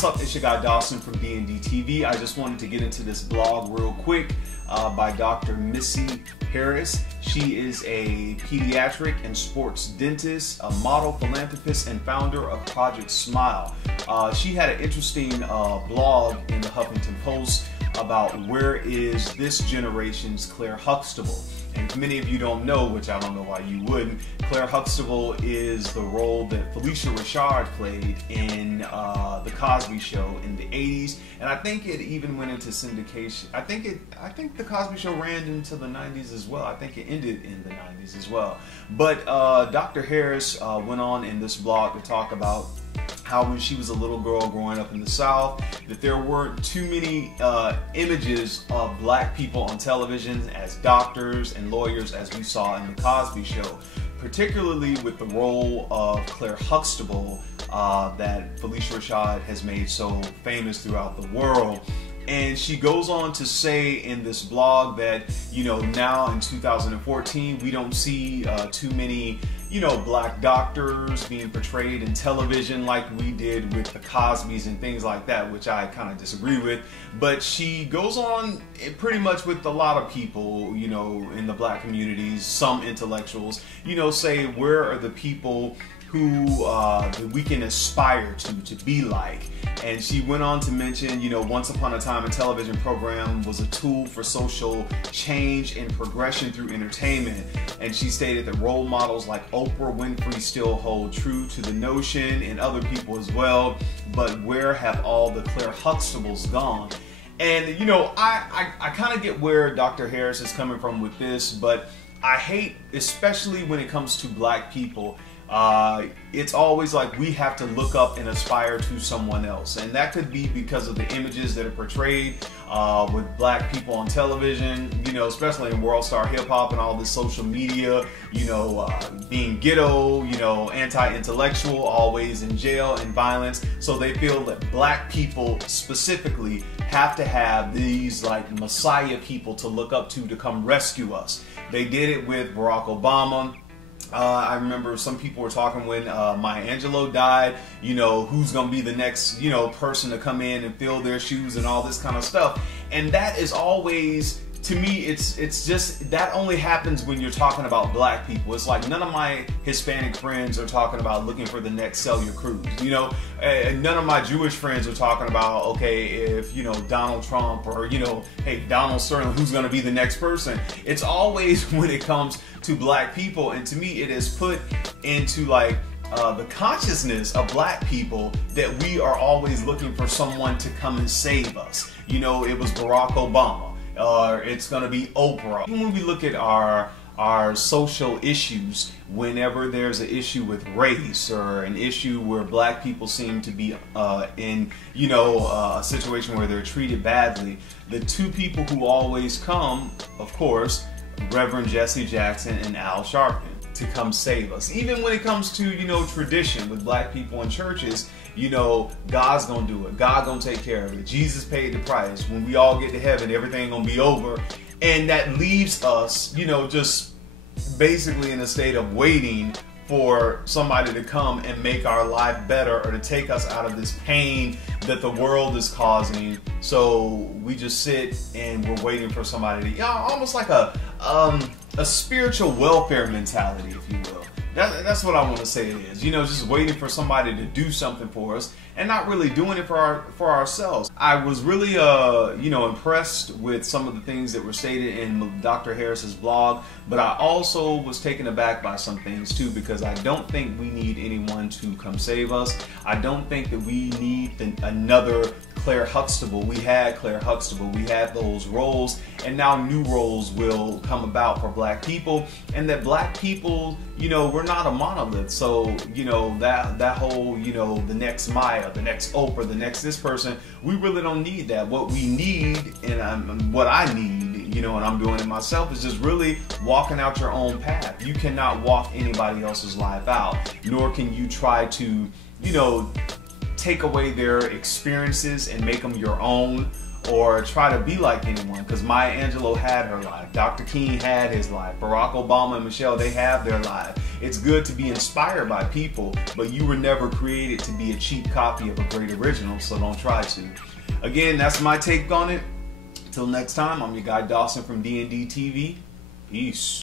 What's up? It's your guy Dawson from D&D TV. I just wanted to get into this blog real quick by Dr. Missy Harris. She is a pediatric and sports dentist, a model, philanthropist, and founder of Project Smile. She had an interesting blog in the Huffington Post about where is this generation's Claire Huxtable. And many of you don't know, which I don't know why you wouldn't, Claire Huxtable is the role that Phylicia Rashad played in The Cosby Show in the 80s. And I think it even went into syndication. I think The Cosby Show ran into the 90s as well. I think it ended in the 90s as well. But Dr. Harris went on in this blog to talk about how when she was a little girl growing up in the South, that there weren't too many images of black people on television as doctors and lawyers as we saw in The Cosby Show, particularly with the role of Claire Huxtable that Phylicia Rashad has made so famous throughout the world. And she goes on to say in this blog that, you know, now in 2014, we don't see too many, you know, black doctors being portrayed in television like we did with the Cosbys and things like that, which I kind of disagree with. But she goes on pretty much with a lot of people, you know, in the black communities, some intellectuals, you know, say where are the people who we can aspire to be like. And she went on to mention, you know, Once Upon a Time, a television program was a tool for social change and progression through entertainment. And she stated that role models like Oprah Winfrey still hold true to the notion, and other people as well. But where have all the Claire Huxtables gone? And, you know, I kind of get where Dr. Harris is coming from with this, but I hate, especially when it comes to black people, it's always like we have to look up and aspire to someone else, and that could be because of the images that are portrayed with black people on television, you know, especially in World Star Hip Hop and all this social media, you know, being ghetto, you know, anti-intellectual, always in jail and violence. So they feel that black people specifically have to have these like messiah people to look up to come rescue us. They did it with Barack Obama. I remember some people were talking when Maya Angelou died, you know, who's going to be the next, you know, person to come in and fill their shoes and all this kind of stuff. And that is always, to me, it's just, that only happens when you're talking about black people. It's like none of my Hispanic friends are talking about looking for the next Celia Cruz, you know, and none of my Jewish friends are talking about, okay, if, you know, Donald Trump or, you know, hey, Donald Sterling, who's going to be the next person. It's always when it comes to black people, and to me it is put into like the consciousness of black people that we are always looking for someone to come and save us. You know, it was Barack Obama, or it's going to be Oprah. Even when we look at our social issues, whenever there's an issue with race or an issue where black people seem to be in, you know, a situation where they're treated badly, the two people who always come, of course, Reverend Jesse Jackson and Al Sharpton, to come save us. Even when it comes to, you know, tradition with black people in churches, you know, God's gonna do it. God gonna take care of it. Jesus paid the price. When we all get to heaven, everything gonna be over. And that leaves us, you know, just basically in a state of waiting for somebody to come and make our life better, or to take us out of this pain that the world is causing. So we just sit and we're waiting for somebody to, you know, almost like a spiritual welfare mentality, if you will. That's what I want to say it is. You know, just waiting for somebody to do something for us and not really doing it for ourselves. I was really, you know, impressed with some of the things that were stated in Dr. Harris's blog, but I also was taken aback by some things too, because I don't think we need anyone to come save us. I don't think that we need another Claire Huxtable. We had Claire Huxtable, we had those roles, and now new roles will come about for black people, and that black people, you know, we're not a monolith. So, you know, that whole, you know, the next Maya, the next Oprah, the next this person, we really don't need that. What we need, and what I need, you know, and I'm doing it myself, is just really walking out your own path. You cannot walk anybody else's life out, nor can you try to, you know, take away their experiences and make them your own, or try to be like anyone, because Maya Angelou had her life, Dr. King had his life, Barack Obama and Michelle, they have their life. It's good to be inspired by people, but you were never created to be a cheap copy of a great original, so don't try to. Again, that's my take on it. Till next time, I'm your guy Dawson from D&D TV. Peace.